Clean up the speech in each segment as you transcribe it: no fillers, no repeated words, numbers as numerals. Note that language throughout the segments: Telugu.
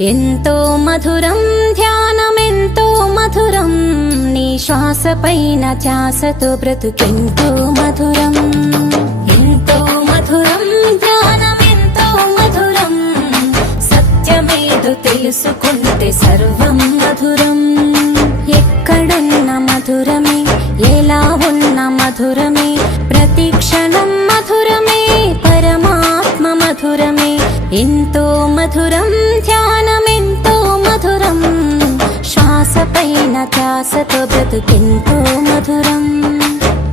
ఎంతో మధురం ధ్యానమెంతో మధురం, నీ శ్వాస పైన ధ్యాసతో బ్రతుకెంతో మధురం. ఎంతో మధురం ధ్యానమెంతో మధురం, సత్యమేదో తెలుసుకుంటే సర్వం మధురం. ఎక్కడున్న మధురమే, ఎలా ఉన్న మధురమే, ప్రతి క్షణం మధురమే, పరమాత్మ మధురమే. ఎంతో మధురం ధ్యానమెంతో మధురం, శ్వాస పైన ధ్యాసతో బ్రతుకెంతో మధురం.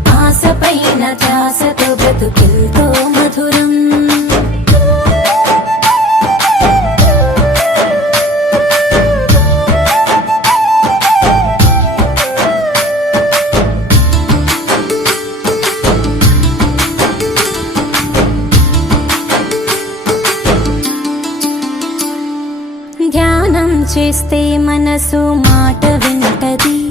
ఆశ పైన ధ్యాసతో బ్రతుకెంతో మధురం. ధ్యానం చేస్తే మనసు మాట వింటది,